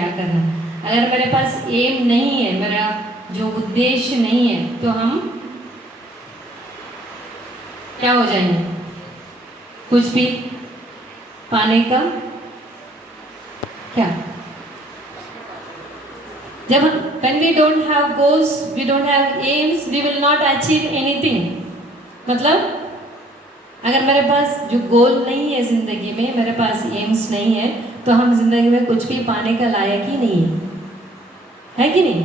क्या करना। अगर मेरे पास एम नहीं है, मेरा जो उद्देश्य नहीं है, तो हम क्या हो जाएंगे, कुछ भी पाने का क्या। जब when we don't have goals, we don't have aims, we will not achieve anything। मतलब अगर मेरे पास जो गोल नहीं है ज़िंदगी में, मेरे पास एम्स नहीं है, तो हम ज़िंदगी में कुछ भी पाने का लायक ही नहीं है कि नहीं।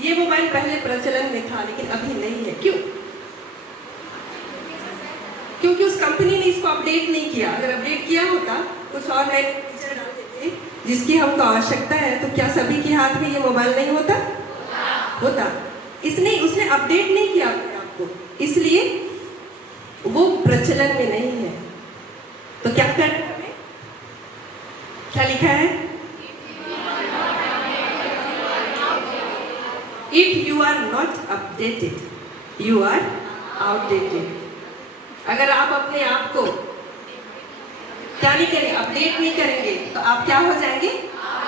ये मोबाइल पहले प्रचलन में था लेकिन अभी नहीं है। क्यों? क्योंकि उस कंपनी ने इसको अपडेट नहीं किया। अगर अपडेट किया होता, कुछ और नए फीचर डालते थे जिसकी हमको आवश्यकता है, तो क्या सभी के हाथ में ये मोबाइल नहीं होता? होता। उसने अपडेट नहीं किया अपने आप को, इसलिए वो प्रचलन में नहीं है। तो क्या करना है हमें? क्या लिखा है? If you are not updated, you are outdated। अगर आप अपने आप को क्या नहीं करेंगे, अपडेट नहीं करेंगे, तो आप क्या हो जाएंगे?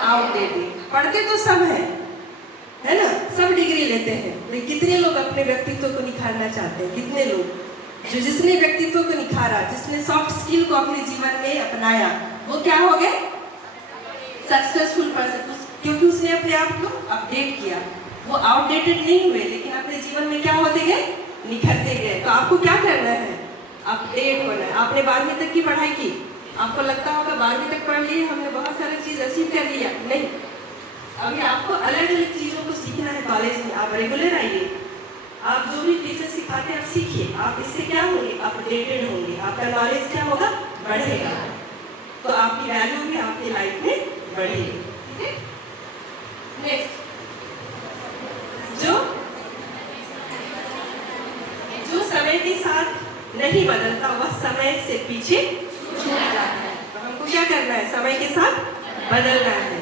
आउटडेटेड। पढ़ते तो सब है ना, सब डिग्री लेते हैं, लेकिन कितने लोग अपने व्यक्तित्व को निखारना चाहते हैं? कितने लोग? जिसने व्यक्तित्व को निखारा, जिसने सॉफ्ट स्किल को अपने जीवन में अपनाया, वो क्या हो गए? सक्सेसफुल पर्सन, क्योंकि उसने अपने आप को अपडेट किया। वो आउटडेटेड नहीं हुए, लेकिन अपने जीवन में क्या होते गए? निखरते गए। तो आपको क्या करना है? अपडेट होना है। आपने 12वीं तक की पढ़ाई की, आपको लगता होगा 12वीं तक पढ़ लिए, हमने बहुत सारी चीज अचीव कर लिया। नहीं, अभी आपको अलग अलग चीजों को सीखना है कॉलेज में। आप रेगुलर आइए, आप जो भी टीचर सिखाते हैं आप सीखिए। आप इससे क्या होंगे? अपडेटेड होंगे, आपका नॉलेज क्या होगा? बढ़ेगा, तो आपकी वैल्यू भी आपकी लाइफ में बढ़ेगी। ठीक है। नेक्स्ट, जो समय के साथ नहीं बदलता, वह समय से पीछे छूट जाता है। तो हमको क्या करना है? समय के साथ बदलना है।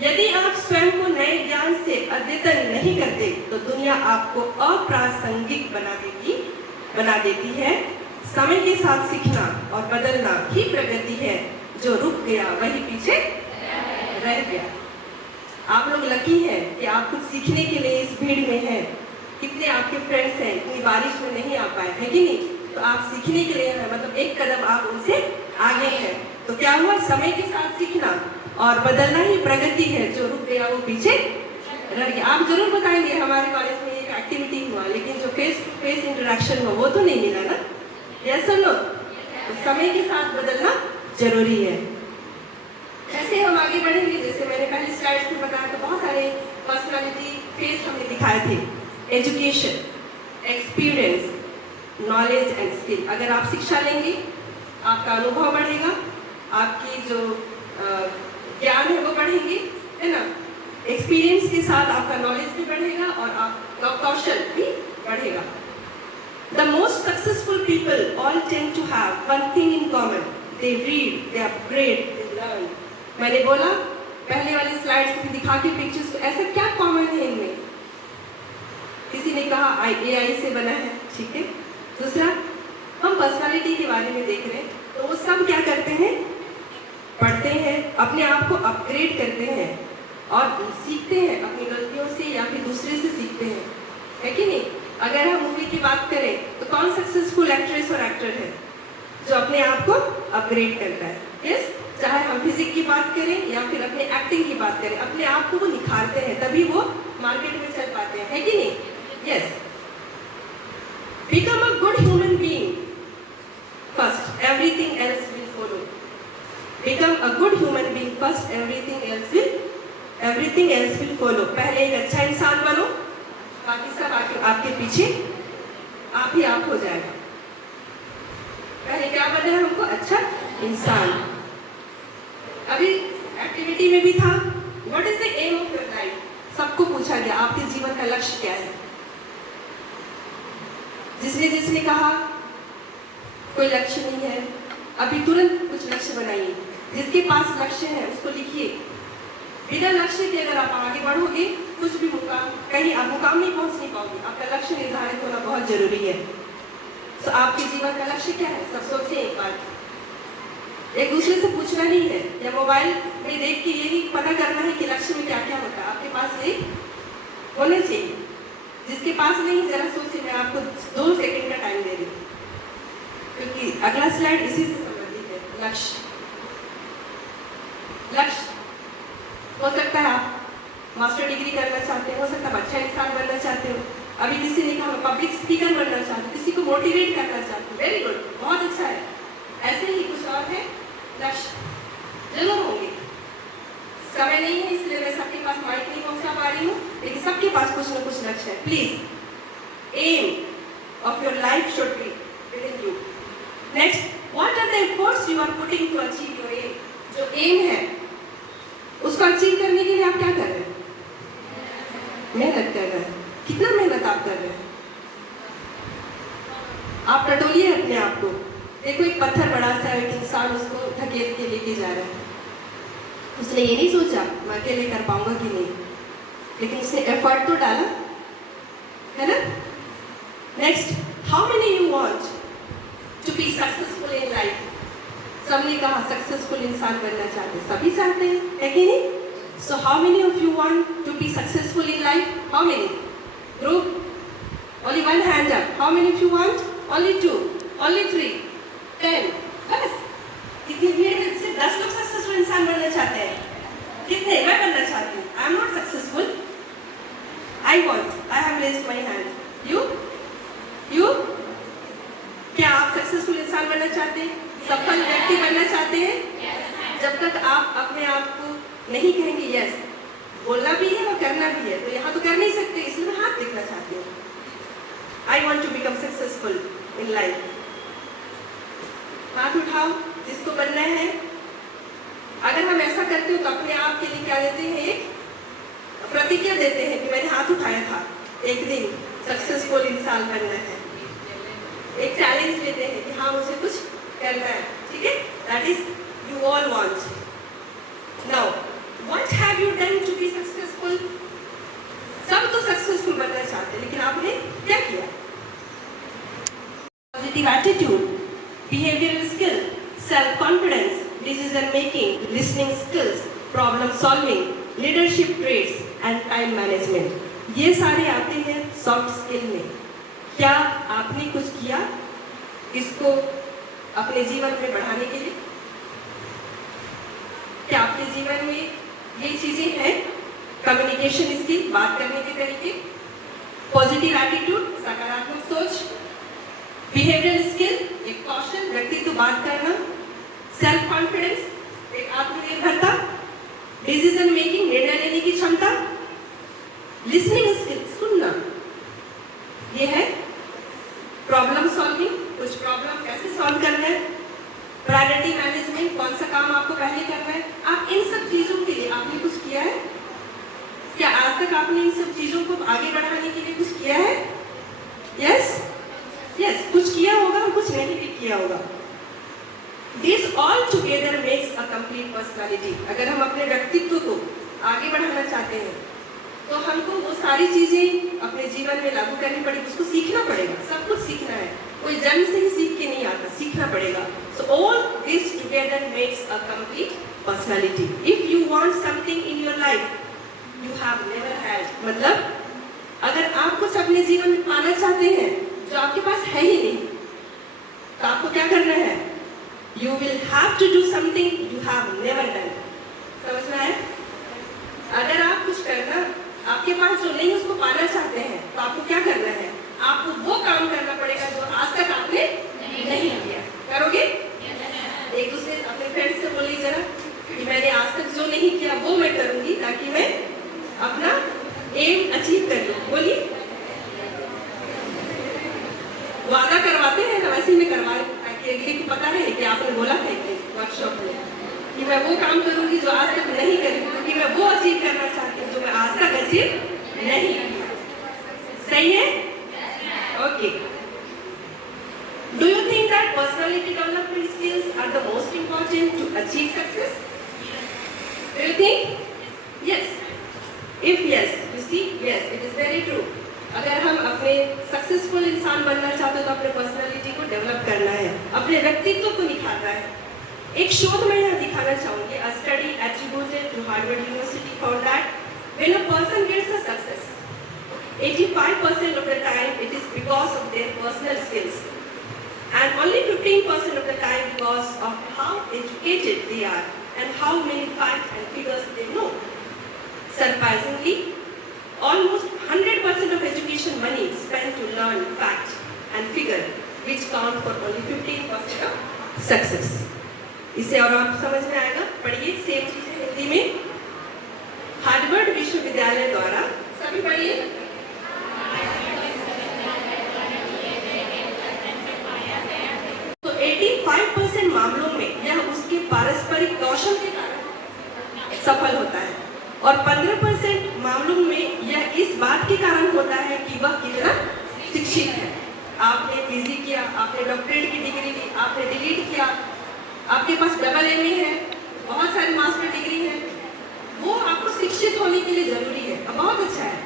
यदि आप स्वयं को नए ज्ञान से अद्यतन नहीं करते, तो दुनिया आपको अप्रासंगिक बना देती है। समय के साथ सीखना और बदलना ही प्रगति है। जो रुक गया वही पीछे रह गया। आप लोग लकी हैं कि आप कुछ सीखने के लिए इस भीड़ में हैं। कितने आपके फ्रेंड्स हैं, इतनी बारिश में नहीं आ पाए, है कि नहीं? तो आप सीखने के लिए हैं, मतलब एक कदम आप उनसे आगे हैं। तो क्या हुआ? समय के साथ सीखना और बदलना ही प्रगति है। जो रुक गया वो पीछे रह गया। आप जरूर बताएंगे हमारे कॉलेज में एक एक्टिविटी हुआ, लेकिन जो फेस टू फेस इंटरेक्शन हुआ वो तो नहीं मिला ना। यस और नो? तो समय के साथ बदलना जरूरी है। कैसे हम आगे बढ़ेंगे? जैसे मैंने पहले स्लाइड्स में बताया, तो बहुत सारे पर्सनालिटी फेस हमने दिखाए थे। Education, experience, knowledge and skill. अगर आप शिक्षा लेंगे, आपका अनुभव बढ़ेगा, आपकी जो ज्ञान है वो बढ़ेंगे, है ना। एक्सपीरियंस के साथ आपका नॉलेज भी बढ़ेगा और आपका कौशल भी बढ़ेगा। The most successful people all tend to have one thing in common. They read, they upgrade, they learn। मैंने बोला पहले वाली स्लाइड्स में दिखा के पिक्चर्स को, ऐसा क्या कॉमन है इनमें? किसी ने कहा AI से बना है, ठीक है। दूसरा, हम पर्सनालिटी के बारे में देख रहे हैं, तो वो सब क्या करते हैं? पढ़ते हैं, अपने आप को अपग्रेड करते हैं और सीखते हैं अपनी गलतियों से या फिर दूसरे से सीखते हैं, है कि नहीं? अगर हम मूवी की बात करें, तो कौन सक्सेसफुल एक्ट्रेस और एक्टर है जो अपने आप को अपग्रेड करता है? यस। चाहे हम फिजिक्स की बात करें या फिर अपने एक्टिंग की बात करें, अपने आप को वो निखारते हैं, तभी वो मार्केट में चल पाते हैं, है कि नहीं? Yes. Become a good human being first, everything else will follow। Become a good human being first, everything else will follow। पहले एक अच्छा इंसान बनो, बाकी सब आपके पीछे आप ही आप हो जाएगा। पहले क्या बनना है हमको? अच्छा इंसान। अभी एक्टिविटी में भी था, what is the aim of your life? सबको पूछा गया आपके जीवन का लक्ष्य क्या है। जिसने कहा कोई लक्ष्य नहीं है, अभी तुरंत कुछ लक्ष्य बनाइए। जिसके पास लक्ष्य है उसको लिखिए। बिना लक्ष्य के अगर आप आगे बढ़ोगे, कुछ भी कहीं आप मुकाम नहीं पहुंच नहीं पाओगे। आपका लक्ष्य निर्धारित होना बहुत जरूरी है। तो आपके जीवन का लक्ष्य क्या है? सब सोचिए एक बार। एक दूसरे से पूछना नहीं है या मोबाइल में देख के ये नहीं पता करना है कि लक्ष्य में क्या क्या होता है। आपके पास ये होना चाहिए। जिसके पास नहीं, जरा सोचिए, मैं आपको 2 सेकंड का टाइम दे रही हूँ, क्योंकि अगला स्लाइड इसी से संबंधित है। लक्ष्य हो सकता है आप मास्टर डिग्री करना चाहते हो सकता है अच्छा इंसान बनना चाहते हो, अभी किसी ने कहा पब्लिक स्पीकर बनना चाहते हो, किसी को मोटिवेट करना चाहते हो, वेरी गुड, बहुत अच्छा है। ऐसे ही कुछ और है लक्ष्य जरूर होंगे। समय नहीं है इसलिए मैं सबके पास माइक नहीं पहुंचा पा रही हूँ, लेकिन सबके पास कुछ न कुछ लक्ष्य है। Please aim of your life should be within you. Next, what are the efforts you are putting to achieve your aim. जो एम है उसको अचीव करने के लिए आप क्या कर रहे हैं? मेहनत कर रहे हैं। कितना मेहनत आप कर रहे हैं? आप टटोलिए अपने आप को। देखो एक पत्थर बड़ा सा है, एक इंसान उसको धकेल के लेके जा रहा है। उसने ये नहीं सोचा मैं अकेले कर पाऊंगा कि नहीं, लेकिन उसने एफर्ट तो डाला, है ना। Next, how many you want to be successful in life. सबने कहा सक्सेसफुल इंसान बनना चाहते, सभी चाहते हैं, है कि नहीं। So how many of you want to be successful in life? How many? Group, only one hand up. How many of you want? Only 2, only 3, 10। बस कितनी भीड़ में से 10 लोग सक्सेसफुल इंसान बनना चाहते हैं। कितने? मैं बनना चाहती हूँ। I am not successful, I want, I have raised my hand. You क्या आप सक्सेसफुल इंसान बनना चाहते हैं? सफल व्यक्ति बनना चाहते हैं? जब तक आप अपने आप को नहीं कहेंगे यस, बोलना भी है और करना भी है, तो यहाँ तो कर नहीं सकते, इसलिए मैं हाथ देखना चाहती हूँ। I want to become successful in life. हाथ उठाओ जिसको बनना है। अगर हम ऐसा करते हो तो अपने आप के लिए क्या देते हैं? एक प्रतिज्ञा देते हैं कि मैंने हाथ उठाया था, एक दिन सक्सेसफुल इंसान बनना है। एक चैलेंज देते हैं कि हाँ मुझे कुछ करना है, ठीक है। That is you all want. Now what have you done to be successful? सब तो सक्सेसफुल बनना चाहते हैं, लेकिन आपने क्या किया? Positive attitude, behavioural skill, self confidence, decision making, listening skills, problem solving, leadership traits and time management, ये सारे आते हैं सॉफ्ट स्किल में। क्या आपने कुछ किया इसको अपने जीवन में बढ़ाने के लिए? क्या आपके जीवन में ये चीजें हैं? कम्युनिकेशन स्किल, बात करने के तरीके, पॉजिटिव एटीट्यूड, सकारात्मक सोच, बिहेवियरल स्किल, एक कौशल, व्यक्तित्व बात करना, सेल्फ कॉन्फिडेंस, एक आत्मनिर्भरता, डिसीजन मेकिंग, निर्णय लेने की क्षमता, लिसनिंग स्किल, सुनना, ये है प्रॉब्लम सॉल्विंग, कुछ प्रॉब्लम कैसे सॉल्व करना है, प्रायोरिटी मैनेजमेंट, कौन सा काम आपको पहले करना है। आप इन सब चीजों के लिए आपने कुछ किया है? क्या आज तक आपने इन सब चीजों को आगे बढ़ाने के लिए कुछ किया है? यस, कुछ किया होगा और कुछ नहीं भी किया होगा। This all together makes a complete personality. अगर हम अपने व्यक्तित्व को आगे बढ़ाना चाहते हैं तो हमको वो सारी चीजें अपने जीवन में लागू करनी पड़ेगी, उसको सीखना पड़ेगा। सब कुछ सीखना है, कोई जन्म से ही सीख के नहीं आता, सीखना पड़ेगा। So all this together makes a complete personality. If you want something in your life you have never had, मतलब अगर आप कुछ अपने जीवन में पाना चाहते हैं जो आपके पास है ही नहीं, तो आपको क्या करना है? You will have to do something you have never done. समझ में आया? अगर आप कुछ करना आपके पास जो नहीं उसको पाना चाहते हैं तो आपको क्या करना है? आपको वो काम करना पड़ेगा जो आज तक आपने नहीं किया। करोगे? एक दूसरे अपने फ्रेंड्स से बोलिए जरा कि मैंने आज तक जो नहीं किया वो मैं करूंगी ताकि मैं अपना एम अचीव कर लूं। बोलिए। वादा करवाते हैं ना, वैसे में करवा ताकि अगले को पता रहे कि आपने बोला है वर्कशॉप में कि मैं वो काम करूंगी जो आज तक नहीं करी, क्योंकि मैं वो अचीव करना चाहती हूँ जो मैं आज तक अचीव नहीं किया। सही है? Okay. Do you think that personality development skills are the most important to achieve success? Do you think? Yes. If yes, you see, yes, it is very true. अगर हम अपने सक्सेसफुल इंसान बनना चाहते हैं तो अपने पर्सनालिटी को डेवलप करना है, अपने व्यक्तित्व को निखारना है। एक शोध मैं यहाँ दिखाना चाहूँगी. A study attributed to Harvard University found that when a person gets a success, 85% of the time it is because of their personal skills, and only 15% of the time because of how educated they are and how many facts and figures they know. Surprisingly, almost 100% of education money is spent to learn fact and figure, which count for only 15% of success. इसे और आप समझ में आएगा. पढ़िए, same चीज है हिंदी में. हार्वर्ड विश्वविद्यालय द्वारा, सभी पढ़िए. तो 85% मामलों में यह उसके पारस्परिक कौशल के कारण सफल होता है और 15% मामलों में यह इस बात के कारण होता है कि वह कितना शिक्षित है. आपने पीजी किया, आपने डॉक्टरेट की डिग्री ली, आपने डिलीट किया, आपके पास डबल एमए है, बहुत सारी मास्टर डिग्री है, वो आपको शिक्षित होने के लिए जरूरी है और बहुत अच्छा है.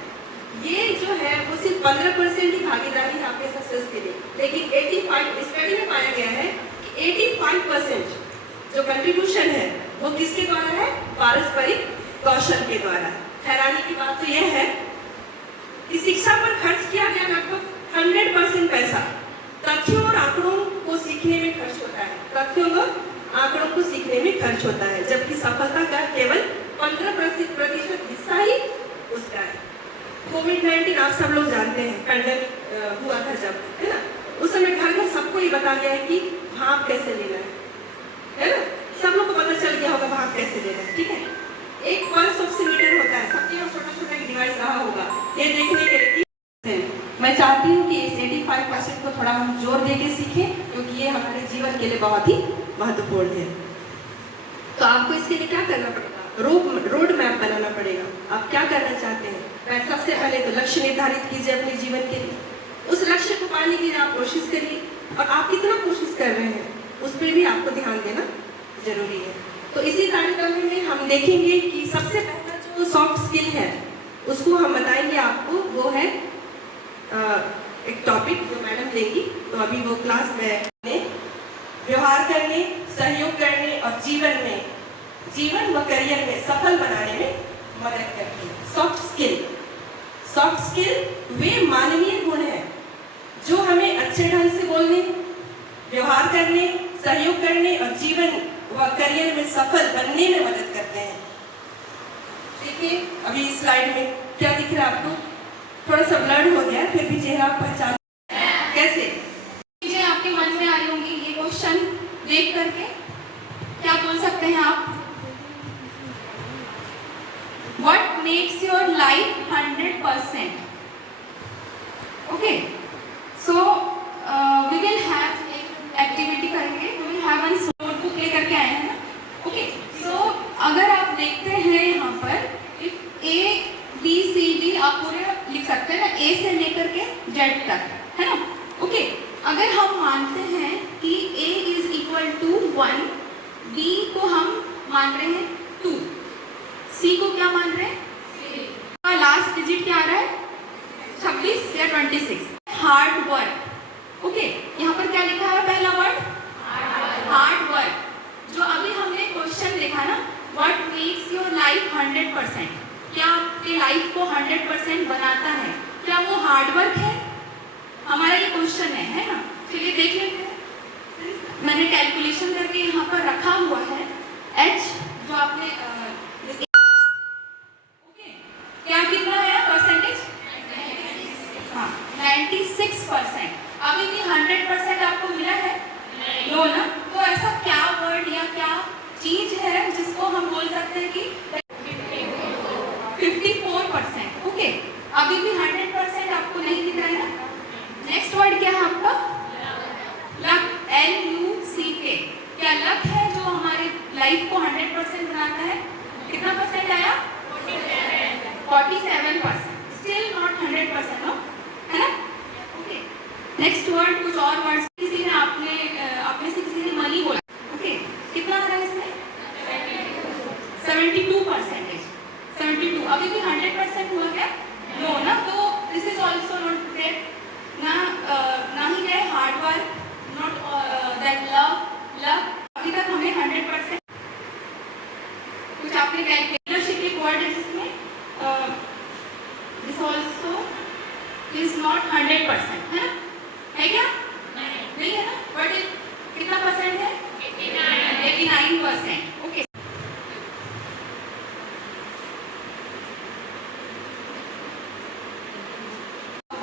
ये जो है वो सिर्फ 15% ही भागीदारी है आपके सक्सेस के लिए. लेकिन 85 स्टडी में पाया गया है कि 85% जो कंट्रीब्यूशन है वो किसके द्वारा है? पारस्परिक कौशल के द्वारा. हैरानी की बात तो यह है कि शिक्षा पर खर्च किया गया लगभग 100% पैसा तथ्यों और आंकड़ों को सीखने में खर्च होता है. तथ्यों और आंकड़ों को सीखने में खर्च होता है, जबकि सफलता का केवल 15% हिस्सा ही उसका है. कोविड-19 आप सब लोग जानते हैं, पैंडेमिक हुआ था जब, है ना, उस समय घर घर सबको ये बता गया है कि भाप कैसे लेना है ना. सब लोग को पता चल गया होगा भाप कैसे लेना है. ठीक है, एक पल्स ऑक्सीमीटर होता है, सबके यहाँ छोटा छोटा एक डिवाइस रहा होगा ये देखने के लिए. मैं चाहती हूँ कि इस 85% को थोड़ा हम जोर दे के सीखें, क्योंकि ये हमारे जीवन के लिए बहुत ही महत्वपूर्ण है. तो आपको इसके लिए क्या करना पड़ेगा? रोड मैप बनाना पड़ेगा. आप क्या करना चाहते हैं? मैं सबसे पहले तो लक्ष्य निर्धारित कीजिए अपने जीवन के लिए. उस लक्ष्य को पाने के लिए आप कोशिश करिए और आप कितना कोशिश कर रहे हैं उस पर भी आपको ध्यान देना जरूरी है. तो इसी कार्यक्रम में हम देखेंगे कि सबसे पहला जो सॉफ्ट स्किल है उसको हम बताएंगे आपको. वो है एक टॉपिक जो मैडम लेंगी. तो अभी वो क्लास में व्यवहार करने, सहयोग करने और जीवन व करियर में सफल बनाने में मदद करती है. सॉफ्ट स्किल वे मानवीय गुण हैं जो हमें अच्छे ढंग से बोलने, व्यवहार करने, सहयोग करने और जीवन व करियर में सफल बनने में मदद करते हैं. देखिए अभी इस स्लाइड में क्या दिख रहा है आपको? थोड़ा सा ब्लर हो गया, फिर भी चेहरा पहचान कैसे? चीजें आपके मन में आ रही होंगी. ये क्वेश्चन देख करके क्या बोल सकते हैं आप? What makes your life 100%? Okay, so we will have एक एक्टिविटी करेंगे. We will have one notebook ले करके आए हैं ना. Okay, so अगर आप देखते हैं यहाँ पर A B C D आप पूरे लिख सकते हैं ना, A से लेकर के Z तक, है ना. ओके, अगर हम मानते हैं कि A is equal to 1, B को हम मान रहे हैं 2, C को क्या मान रहे हैं? लास्ट डिजिट क्या आ रहा है? 26 या 26. Hard work. ओके, यहाँ पर क्या लिखा है? पहला वर्ड हार्ड वर्क. जो अभी हमने क्वेश्चन देखा ना, व्हाट मेक्स योर लाइफ 100%, क्या आपके लाइफ को 100% बनाता है? क्या वो हार्ड वर्क है? हमारा ये क्वेश्चन है ना. चलिए देख लेते हैं. मैंने कैलकुलेशन करके यहाँ पर रखा हुआ है. H जो आपने क्या कितना है परसेंटेज? हाँ, 96%. अभी भी 100% आपको मिला है? नो ना. तो ऐसा क्या वर्ड या क्या चीज है जिसको हम बोल सकते हैं कि 54%. ओके, अभी भी 100% आपको नहीं दिख रहा है ना. नेक्स्ट वर्ड क्या है आपका? लक. LUCK. क्या लक है जो हमारे लाइफ को 100% बनाता है? कितना परसेंट आया? 47%. स्टिल नॉट 100%, नो, है ना. ओके, नेक्स्ट वर्ड कुछ और वर्ड्स. किसी ने आपने से किसी ने मनी बोला. ओके, कितना आ रहा है इसमें? 72%. 72. अभी भी 100% हुआ क्या? नो ना. तो this is also not there. ना ही है hard work, not that love. अभी तक हमें 100% कुछ आपने लीडरशिप एक वर्ड है जिसमें दिस ऑल्सो इज नॉट 100%, है ना? है क्या? नहीं है ना? बट कितना परसेंट है? 89%. Okay.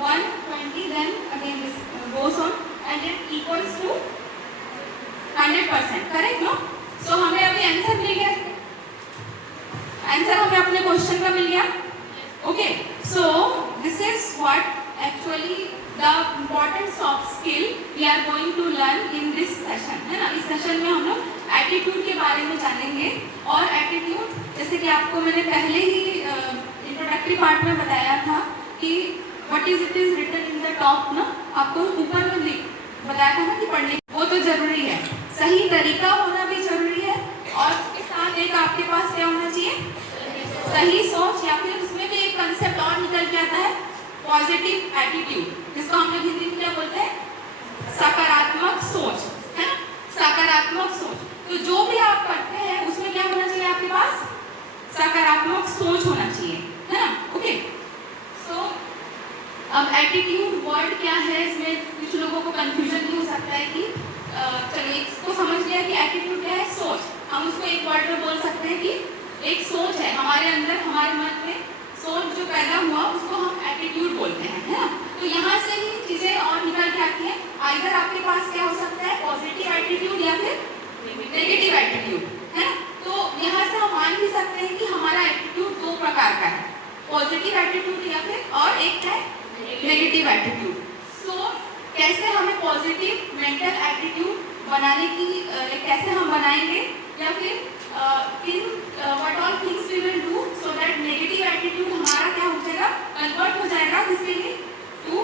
120 then again this goes on and it equals to 100%. Correct, no? So हमें अभी आंसर मिल गया. आंसर हमें अपने क्वेश्चन का मिल गया. Okay. So this is what actually the important soft skill we are going to learn in this session, है ना? इस सेशन में हम लोग एटीट्यूड के बारे में जानेंगे. और एटीट्यूड जैसे कि आपको मैंने पहले ही इंट्रोडक्टरी पार्ट में बताया था कि what is it is written in the top ना, आपको ऊपर में बताया था ना कि पढ़ने वो तो जरूरी है, सही तरीका होना भी जरूरी है, और इसके साथ एक आपके पास क्या होना चाहिए? सही सोच, या फिर उसमें भी एक कंसेप्ट और निकल के आता है पॉजिटिव एटीट्यूड, जिसको हम लोग हिंदी में क्या बोलते हैं? सकारात्मक सोच, है ना? सकारात्मक सोच. तो जो भी आप करते हैं उसमें क्या होना चाहिए आपके पास? सकारात्मक सोच होना चाहिए, है ना? ओके. सो अब एटीट्यूड वर्ड क्या है, इसमें कुछ लोगों को कंफ्यूजन भी हो सकता है कि चलिए इसको समझ लिया कि एटीट्यूड क्या है? सोच. हम उसको एक वर्ड में बोल सकते हैं कि एक सोच है हमारे अंदर, हमारे मन में सोच जो पैदा हुआ उसको हम एटीट्यूड बोलते हैं, है ना? तो यहाँ से ही चीजें और निकल के आती हैं. आइदर आपके पास क्या हो सकता है? पॉजिटिव एटीट्यूड या फिर नेगेटिव एटीट्यूड, है ना? तो यहाँ से हम मान भी सकते हैं कि हमारा एटीट्यूड दो प्रकार का है, पॉजिटिव एटीट्यूड या फिर और एक है नेगेटिव एटीट्यूड. सो कैसे हमें पॉजिटिव मेंटल एटीट्यूड बनाने की कैसे हम बनाएंगे, या फिर what all things we will do so that negative attitude हमारा क्या हो जाएगा? कन्वर्ट हो जाएगा किसके लिए? टू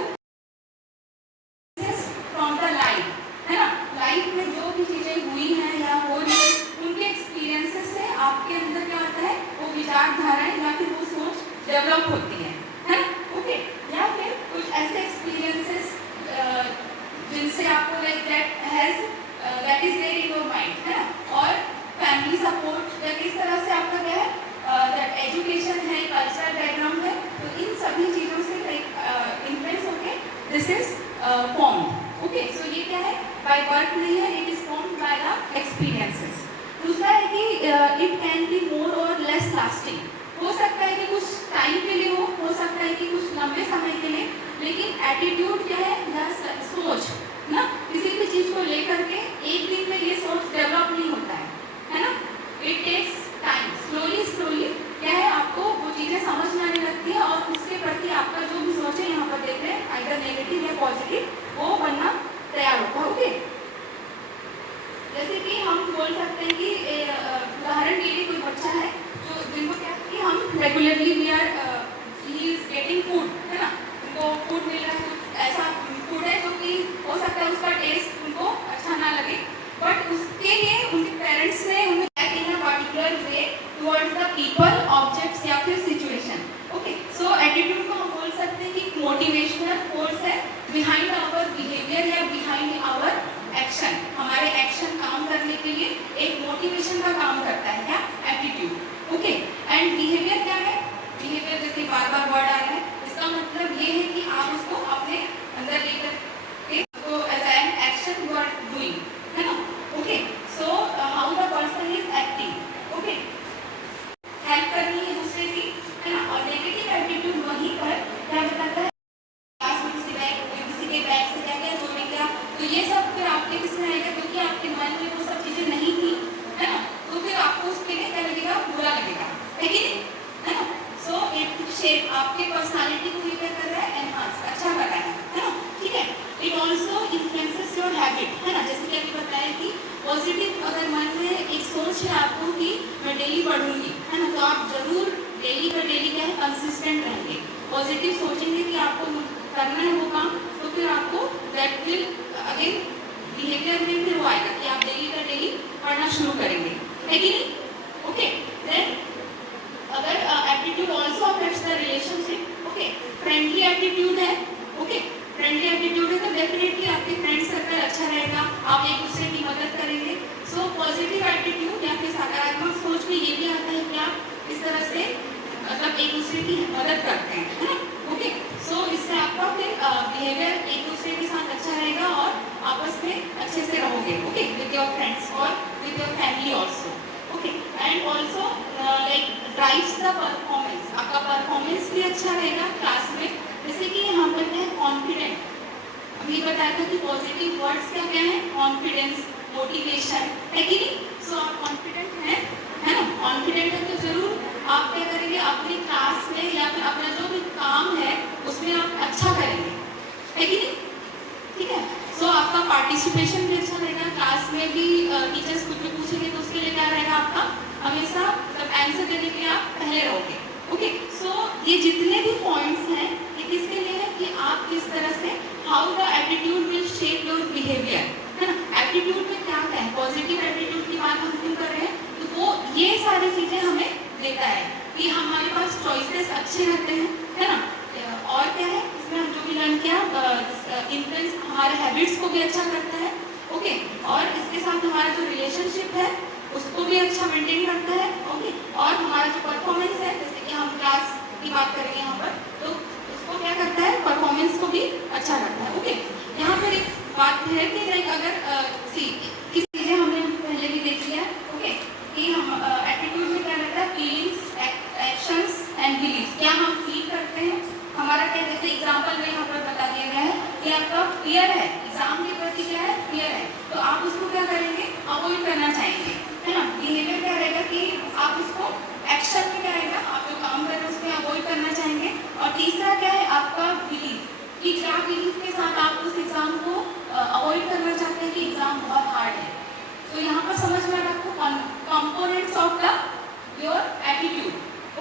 फ्रॉम द लाइफ, है ना? लाइफ में जो भी चीजें हुई हैं या हो रही हैं उनके एक्सपीरियंसेस से आपके अंदर क्या होता है? वो विचारधाराएं या फिर वो सोच डेवलप होती है ना? ओके. या फिर कुछ ऐसे एक्सपीरियंसेस जिनसे आपको like that is there in your mind, है ना? और फैमिली सपोर्ट या किस तरह से आपका क्या है दैट एजुकेशन है, कल्चरल बैकग्राउंड है, तो इन सभी चीज़ों से लाइक इन्फ्लुएंस होके दिस इज फॉर्म्ड. ओके. सो ये क्या है? बाय बर्थ नहीं है, it is formed by the experiences. दूसरा है कि इट कैन बी मोर और लेस लास्टिंग. हो सकता है कि कुछ टाइम के लिए हो सकता है कि कुछ लंबे समय के लिए, लेकिन एटीट्यूड क्या है? या सोच ना, किसी भी चीज़ को लेकर के एक दिन में ये सोच डेवलप नहीं होता है ना? It takes time. स्लोली क्या है आपको वो चीज़ें समझ में आने लगती है, और उसके प्रति आपका जो भी सोच है यहाँ पर देख रहे हैं आइदर नेगेटिव या पॉजिटिव वो बनना तैयार होता है. ओके. जैसे कि हम बोल सकते हैं कि उदाहरण के लिए कोई बच्चा है जो जिनको क्या कि हम regularly we are he is getting food, है ना? उनको फूड मिल रहा है, ऐसा फूड है जो कि हो सकता है उसका टेस्ट उनको अच्छा ना लगे, बट उसके लिए उनके पेरेंट्स ने उन्हें in a particular way towards the people, objects या फिर सिचुएशन. ओके. सो एटीट्यूड को हम बोल सकते हैं कि मोटिवेशनल फोर्स है बिहाइंड आवर बिहेवियर या बिहाइंड आवर एक्शन. हमारे एक्शन काम करने के लिए एक मोटिवेशन का काम करता है क्या? एटीट्यूड. ओके. एंड बिहेवियर क्या है? बिहेवियर जैसे बार बार वर्ड आ रहा है, इसका मतलब ये है कि आप उसको अपने अंदर लेकर के तो as an action you are doing, है ना? Okay. So how the person is acting. Okay. Help करनी है दूसरे की, है ना? और नेगेटिव एटीट्यूड वहीं पर क्या बताता है? क्लास में किसी के बैग से क्या क्या जो भी क्या, तो ये सब फिर आपके किसमें आएगा? क्योंकि आपके मन में वो सब चीज़ें नहीं थी, है ना? तो फिर आपको उसके लिए क्या लगेगा? बुरा लगेगा, है कि नहीं? है ना? सो इट शेप आपके पर्सनालिटी को ये क्या कर रहा है? एनहांस, अच्छा कर रहा है ना? ठीक है. It also influences your habit, है ना? जैसे कि अभी बताया कि पॉजिटिव अगर मन में एक सोच है आपको कि मैं डेली पढ़ूंगी, है ना? तो आप जरूर डेली का डेली क्या है? कंसिस्टेंट रहेंगे. पॉजिटिव सोचेंगे कि आपको करना है वो काम, तो फिर आपको दैट विल अगेन बिहेवियर में फिर वो आएगा कि आप डेली का डेली पढ़ना शुरू करेंगे, है कि नहीं? ओके. देन अगर attitude also affects the relationship. Okay. Friendly attitude है. ओके. फ्रेंडली एटीट्यूड है तो डेफिनेटली आपके फ्रेंड सर्कल अच्छा रहेगा, आप एक दूसरे की मदद करेंगे. सो पॉजिटिव एटीट्यूड या फिर सकारात्मक सोच में ये भी आता है कि आप इस तरह से मतलब एक दूसरे की मदद करते हैं, है ना? ओके, सो इससे आपका फिर बिहेवियर एक दूसरे के साथ अच्छा रहेगा और आपस में अच्छे से रहोगे, ओके, विद योर फ्रेंड्स और with your family also, okay. And also like drives the performance, आपका परफॉर्मेंस भी अच्छा रहेगा क्लास में। जैसे कि यहाँ पर है कॉन्फिडेंट, अभी बताया था कि पॉजिटिव वर्ड्स क्या क्या है, कॉन्फिडेंस, मोटिवेशन, है कि नहीं? सो आप कॉन्फिडेंट हैं, है ना? कॉन्फिडेंट है तो जरूर आप क्या करेंगे अपनी क्लास में या फिर अपना जो भी काम है उसमें आप अच्छा करेंगे, है कि नहीं? ठीक है, सो आपका पार्टिसिपेशन भी अच्छा रहेगा, क्लास में भी टीचर्स कुछ भी पूछेंगे तो उसके लिए क्या रहेगा, आपका हमेशा मतलब आंसर देने के लिए आप पहले रहोगे, ओके। सो ये जितने भी पॉइंट्स हैं ये किसके लिए है कि आप किस तरह से how the attitude will shape your behaviour, है ना? एटीट्यूड में क्या है, पॉजिटिव एटीट्यूड की बात हम क्यों कर रहे हैं, तो वो ये सारी चीजें हमें देता है कि हमारे पास चॉइसेस अच्छे रहते हैं, है ना? और क्या है इसमें हम जो भी लर्न किया, इन्फ्लुएंस हमारे हैबिट्स को भी अच्छा करता है, ओके। और इसके साथ हमारा जो रिलेशनशिप है उसको भी अच्छा मेंटेन करता है, ओके। और हमारा जो परफॉर्मेंस है, जैसे कि हम क्लास की बात करेंगे यहाँ पर, तो उसको क्या करता है, परफॉर्मेंस को भी अच्छा करता है, ओके। यहाँ पर एक बात है कि लाइक अगर किसी चीज़ें हमने पहले भी देख लिया, ओके, कि हम एटीट्यूड में क्या रहता है, फीलिंग्स, एक्शंस एंड बिलीफ, क्या हम फील करते हैं, हमारा क्या, जैसे एग्जाम्पल में यहाँ पर बता दिया गया है कि आपका फियर है, एग्जाम के प्रति क्या है, फियर है, तो आप उसको क्या करेंगे, अवॉइड करना चाहेंगे, है ना? बिहेवियर क्या रहेगा कि आप उसको एक्शन में क्या रहेगा, आप जो काम कर रहे हैं उसमें अवॉइड करना चाहेंगे। और तीसरा क्या है आपका बिलीफ, कि क्या बिलीफ के साथ आप उस एग्जाम को अवॉइड करना चाहते हैं कि एग्जाम बहुत हार्ड है। तो यहाँ पर समझ में आपको components of the your attitude,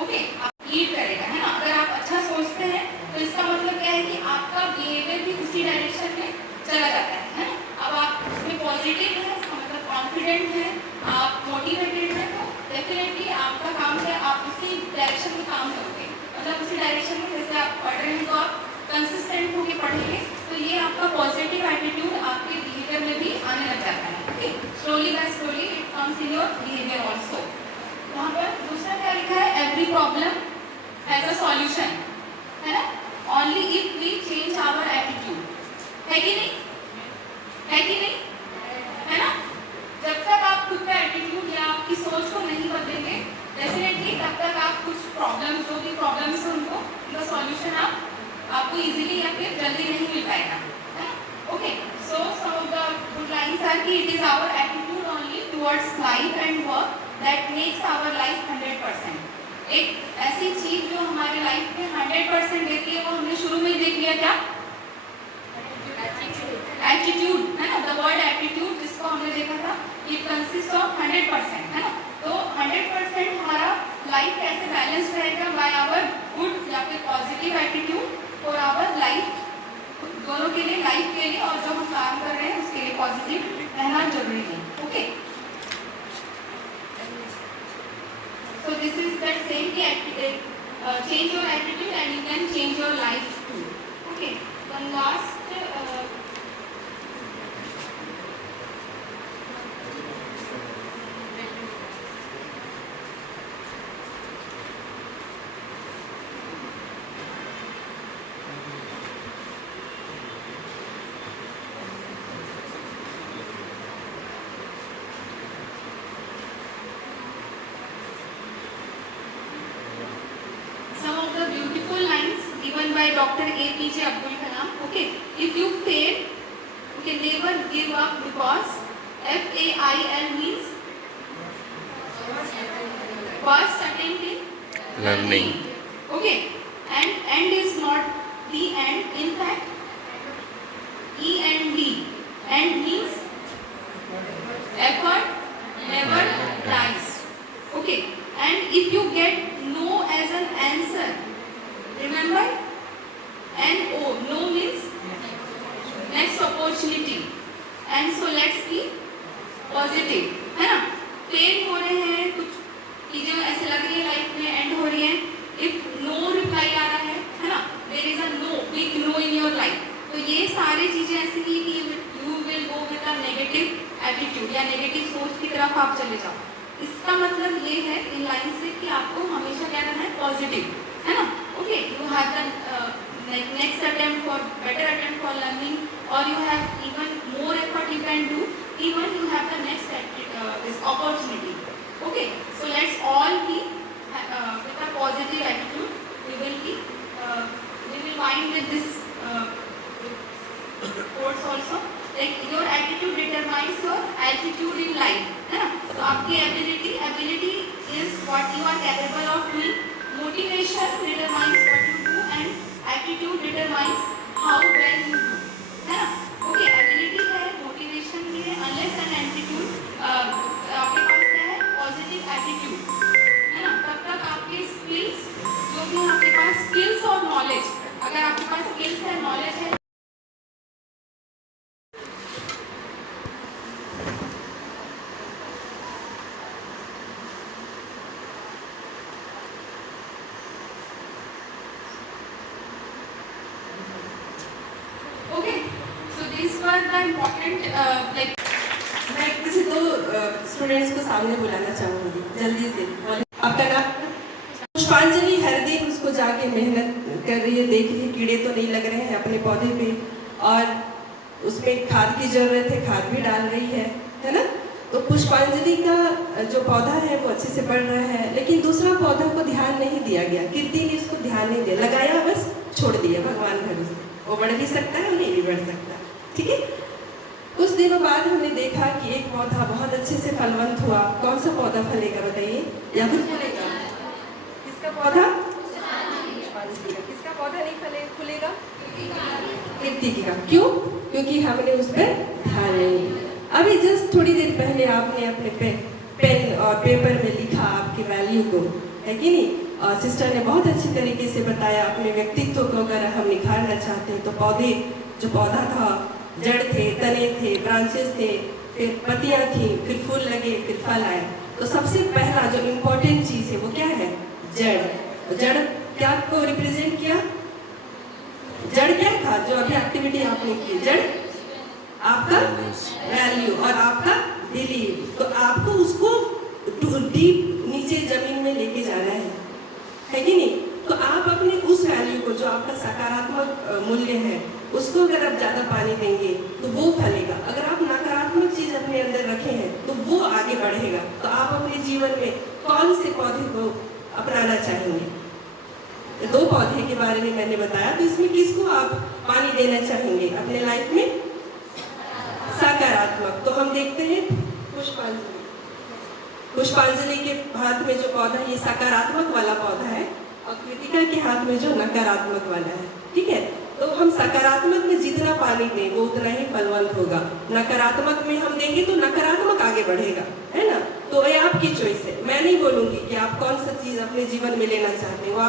okay, आप लीड करेगा, है ना? अगर आप अच्छा सोचते हैं तो इसका मतलब क्या है कि आपका बिहेवियर भी उसी डायरेक्शन में चला जाता है ना? अब आप उसमें पॉजिटिव है, मतलब कॉन्फिडेंट है, आप मोटिवेटेड है, तो डेफिनेटली आपका काम है, आप उसी डायरेक्शन में काम करोगे, मतलब उसी डायरेक्शन में जैसे आप पढ़ रहे हैं तो आप कंसिस्टेंट होकर पढ़ेंगे, तो ये आपका पॉजिटिव एटीट्यूड आपके बिहेवियर में भी आने लग जाता है, okay. Slowly by slowly it comes in your behaviour also. यहाँ पर दूसरा क्या लिखा है, every problem has a solution, है ना? Only if we change our attitude, है कि नहीं, है कि नहीं, है ना? जब तक आप खुद का एटीट्यूड या आपकी सोच को नहीं बदलेंगे, डेफिनेटली तब तक आप कुछ प्रॉब्लम, जो भी प्रॉब्लम्स है उनको, उनका सॉल्यूशन आपको इजीली या फिर जल्दी नहीं मिल पाएगा, है ना? Okay, so some of the good lines are कि it is our attitude only towards life and work that makes our life 100%। एक ऐसी चीज जो हमारे लाइफ में 100% देती है, वो हमने शुरू में ही देख लिया, क्या? एटीट्यूड, है ना? द वर्ड एटीट्यूड जिसको हमने देखा था, इट कंसिस्ट ऑफ 100%, है ना? तो 100% हमारा लाइफ कैसे बैलेंस रहेगा, बाय आवर गुड या फिर positive attitude for our life, दोनों के लिए, लाइफ के लिए और जो हम काम कर रहे हैं उसके लिए पॉजिटिव रहना जरूरी है, okay. So this is that same change your attitude and you can change your life too. Okay. One last. Given by Dr. APJ Abdul Kalam. Okay, if you fail, you can never give up because FAIL means first attempt in learning. Okay, and end is not the end. In fact, END, end means effort never dies. Okay, and if you get no as an answer, remember, NO, no means next opportunity, and so let's be positive, है ना? Fail हो रहे हैं, कुछ चीजें ऐसे लग रही है लाइफ में एंड हो रही है, इफ नो रिप्लाई आ रहा है ना? There is a no, big no in your life, तो ये सारी चीजें ऐसी नहीं कि you will go with a negative attitude या नेगेटिव सोच की चले जाओ। इसका मतलब ये है इन लाइन से कि आपको हमेशा क्या करना है, पॉजिटिव, है ना। Okay, you have the like next attempt for better attempt for learning, or you have even more effort you can do, even you have the next this opportunity. Okay, so let's all be with a positive attitude. We will wind with this quotes also, like your attitude determines your altitude in life, है ना। तो आपकी ability is what you are capable of doing. Motivation determines what you do, and attitude determines how well you do, है ना। Okay, ability है, motivation भी है, unless and attitude आपके पास क्या है, पॉजिटिव एटीट्यूड, है ना, तब तक आपके स्किल्स जो भी आपके पास स्किल्स और नॉलेज, अगर आपके पास स्किल्स है, नॉलेज है, important like मैं किसी दो स्टूडेंट्स को सामने बुलाना चाहूँगी जल्दी से। आपका नाम? पुष्पांजलि हर दिन उसको जाके मेहनत कर रही है, देख रही है कीड़े तो नहीं लग रहे हैं अपने पौधे पे, और उसमें खाद की जरूरत है, खाद भी डाल रही है ना। तो पुष्पांजलि का जो पौधा है वो अच्छे से बढ़ रहा है, लेकिन दूसरा पौधा को ध्यान नहीं दिया गया। कीर्ति ने इसको ध्यान नहीं दिया, लगाया बस छोड़ दिया भगवान भरोसे। वो बढ़ भी सकता है और नहीं भी बढ़ सकता, ठीक है। कुछ दिनों बाद हमने देखा कि एक पौधा बहुत अच्छे से फलवंत हुआ। कौन सा पौधा फलेगा बताइए, या फिर फलेगा? किसका पौधा? पुष्पांजलि का। किसका पौधा नहीं फूलेगा? कीर्ति का। क्यों? क्योंकि हमने उस पर ध्यान नहीं दिया। अभी जस्ट थोड़ी देर पहले आपने अपने पेन और पेपर में लिखा आपकी वैल्यू को, है कि नहीं। और सिस्टर ने बहुत अच्छी तरीके से बताया अपने व्यक्तित्व को अगर हम निखारना चाहते हैं तो पौधे, जो पौधा था, जड़ थे, तने थे, ब्रांचेस थे, फिर पत्तियां थी, फिर फूल लगे, फिर फल आए। तो सबसे पहला जो इम्पोर्टेंट चीज है वो क्या है? जड़। जड़ क्या को रिप्रेजेंट किया? जड़ क्या था जो अभी एक्टिविटी आपने की? जड़ आपका वैल्यू और आपका बिलीव। तो आपको उसको डीप नीचे जमीन में लेके जाना है कि नहीं। तो आप अपने उस वैल्यू को, जो आपका सकारात्मक मूल्य है, उसको अगर आप ज़्यादा पानी देंगे तो वो फलेगा। अगर आप नकारात्मक चीज़ अपने अंदर रखे हैं तो वो आगे बढ़ेगा। तो आप अपने जीवन में कौन से पौधे को अपनाना चाहेंगे? दो पौधे के बारे में मैंने बताया, तो इसमें किसको आप पानी देना चाहेंगे अपने लाइफ में? सकारात्मक। तो हम देखते हैं पुष्पांजलि के हाथ में जो पौधा, ये सकारात्मक वाला पौधा है, और कृतिका के हाथ में जो नकारात्मक वाला है, ठीक है। तो हम सकारात्मक में जितना पानी दें वो उतना ही फलवंत होगा। नकारात्मक में हम देंगे तो नकारात्मक आगे बढ़ेगा, है ना। तो ये आपकी चॉइस है। मैं नहीं बोलूंगी कि आप कौन सा चीज अपने जीवन में लेना चाहते हैं, वो